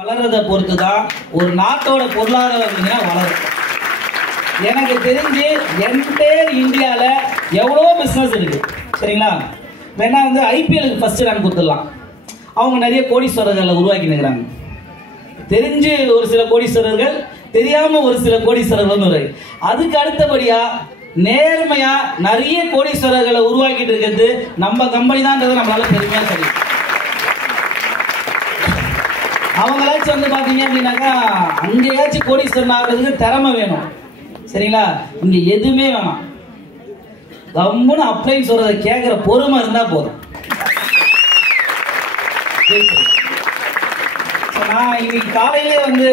வளர்றதை பொறுத்து தான் ஒரு நாட்டோட பொருளாதாரம் வளரும். எனக்கு தெரிஞ்சு என்டையர் இந்தியாவில் எவ்வளோ பிஸ்னஸ் இருக்கு சரிங்களா. வேணா வந்து ஐபிஎலுக்கு ஃபர்ஸ்ட் ரேங்க் கொடுத்துடலாம். அவங்க நிறைய கோடீஸ்வரர்களை உருவாக்கி நிற்கிறாங்க. தெரிஞ்சு ஒரு சில கோடீஸ்வரர்கள், தெரியாம ஒரு சில கோடீஸ்வரர்கள். அதுக்கு அடுத்தபடியா நேர்மையா நிறைய கோடீஸ்வரர்களை உருவாக்கிட்டு இருக்கிறது நம்ம கம்பெனி தான். நம்மளால பெருமையா தெரியும். அவங்களாச்சும் வந்து பாத்தீங்க அப்படின்னாக்கா அங்கேயாச்சும் கோடீஸ்வரன் ஆகிறதுக்கு திறமை வேணும் சரிங்களா. இங்க எதுவுமே வேணாம், கம்முன்னு அப்படின்னு சொல்றதை கேட்கிற பொறுமை இருந்தா போதும். நான் இன்னைக்கு காலையிலே வந்து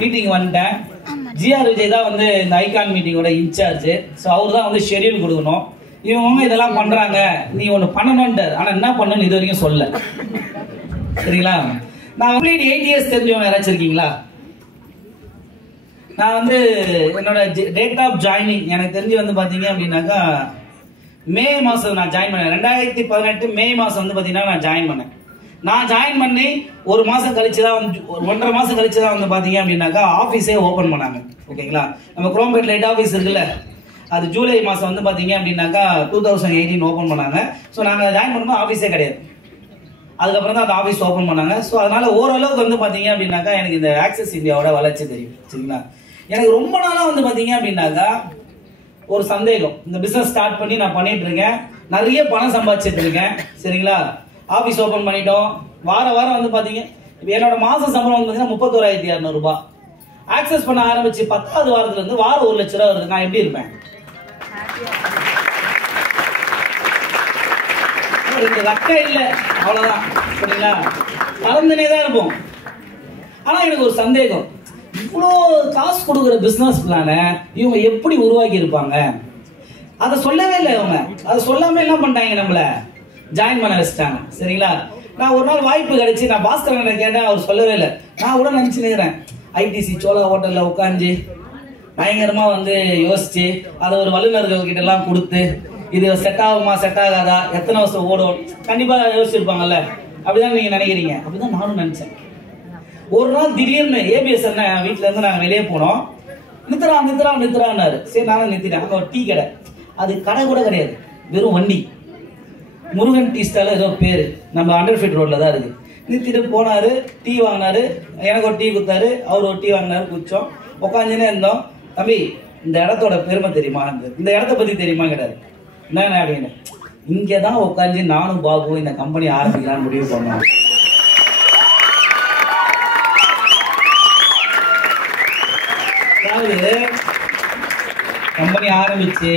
மீட்டிங் வந்துட்டேன். ஜிஆர் விஜய் தான் வந்து இந்த ஐகான் மீட்டிங்கோட இன்சார்ஜ். ஸோ அவர் தான் வந்து ஷெடியூல் கொடுக்கணும். இவங்க இதெல்லாம் பண்றாங்க, நீ ஒன்று பண்ணணும்ன்றார். ஆனால் என்ன பண்ணணும்னு இது வரைக்கும் சொல்ல சரிங்களா. நான் கம்ப்ளீட் 8 இயர்ஸ் தெரிஞ்சவங்க யாராச்சும் இருக்கீங்களா? நான் வந்து என்னோட டேட் ஆஃப் ஜாயினிங் எனக்கு தெரிஞ்சு வந்து பார்த்தீங்க அப்படின்னாக்கா மே மாதம் நான் ஜாயின் பண்ணேன். 2018 மே மாதம் வந்து பார்த்தீங்கன்னா நான் ஜாயின் பண்ணேன். நான் ஜாயின் பண்ணி ஒரு மாதம் கழிச்சு தான் வந்து 1.5 மாதம் கழிச்சு தான் வந்து பார்த்தீங்க அப்படின்னாக்கா ஆஃபீஸே ஓப்பன் பண்ணாங்க ஓகேங்களா. நம்ம குரோம்பேட்டில் ஹெட் ஆஃபீஸ் இருக்குல்ல, அது ஜூலை மாதம் வந்து பார்த்தீங்க அப்படின்னாக்கா 2018 ஓப்பன் பண்ணாங்க. ஸோ நாங்கள் ஜாயின் பண்ணும்போது ஆஃபீஸே கிடையாது. அதுக்கப்புறம் தான் அந்த ஆஃபீஸ் ஓப்பன் பண்ணாங்க. ஸோ அதனால ஓரளவுக்கு வந்து பார்த்தீங்க அப்படின்னாக்கா எனக்கு இந்த ஆக்சஸ் இந்தியாவோட வளர்ச்சி தெரியும் சரிங்களா. எனக்கு ரொம்ப நாளாக வந்து பார்த்தீங்க அப்படின்னாக்கா ஒரு சந்தேகம், இந்த பிஸ்னஸ் ஸ்டார்ட் பண்ணி நான் பண்ணிட்டு இருக்கேன், நிறைய பணம் சம்பாதிச்சிட்டு இருக்கேன் சரிங்களா. ஆஃபீஸ் ஓப்பன் பண்ணிட்டோம். வாரம் வந்து பார்த்தீங்க என்னோட மாத சம்பளம் வந்து பார்த்தீங்கன்னா 31,200 ரூபாய். ஆக்சஸ் பண்ண ஆரம்பிச்சு 10வது வாரத்துல இருந்து வாரம் 1 லட்ச ரூபா வருது. நான் எப்படி இருப்பேன்? ரக்க இல்லை, அவ்வளவுதான் சரிங்களா. கலந்துனே தான் இருப்போம். ஆனா எனக்கு ஒரு சந்தேகம், இவ்வளோ காசு கொடுக்குற பிசினஸ் பிளான இவங்க எப்படி உருவாக்கி இருப்பாங்க? அதை சொல்லவே இல்லை. இவங்க அதை சொல்லாம என்ன பண்ணிட்டாங்க, நம்மள ஜாயின் பண்ண வச்சுட்டாங்க சரிங்களா. நான் ஒரு நாள் வாய்ப்பு கிடைச்சி நான் பாஸ்கரனை கேட்டேன், அவர் சொல்லவே இல்லை. நான் கூட நினைச்சுக்கிறேன் ஐடிசி சோழா ஹோட்டல்ல உட்காந்து பயங்கரமா வந்து யோசிச்சு அதை ஒரு வல்லுநர்கள் கிட்ட எல்லாம் கொடுத்து இது செட் ஆகுமா செட் ஆகாதா, எத்தனை வருஷம் ஓடும், கண்டிப்பா யோசிச்சிருப்பாங்கல்ல. அப்படிதான் நீங்க நினைக்கிறீங்க. அப்படிதான் நானும் நினைச்சேன். ஒரு நாள் திடீர்னு ஏபிஎஸ் அண்ணன் வீட்டுல இருந்து நாங்க வெளியே போனோம். நித்ரான்னாரு. சரி நானும் நிறுத்திட்டேன். அங்க ஒரு டீ கடை, அது கடை கூட கிடையாது, வெறும் வண்டி. முருகன் டீ ஸ்டால் ஏதோ பேரு, நம்ம அண்டர்ஃபீட் ரோட்ல தான் இருக்கு. நிறுத்திட்டு போனாரு, டீ வாங்கினாரு, எனக்கு ஒரு டீ கொடுத்தாரு, அவர் ஒரு டீ வாங்கினாரு, குடிச்சோம், உட்காந்துனே இருந்தோம். தம்பி இந்த இடத்தோட பெருமை தெரியுமா, இந்த இடத்த பத்தி தெரியுமா கேட்டாரு. என்ன அப்படின்னு, இங்கதான் உட்காந்து நானும் பாபு இந்த கம்பெனி ஆரம்பிக்கலான்னு முடிவு பண்ணோம். கம்பெனி ஆரம்பிச்சு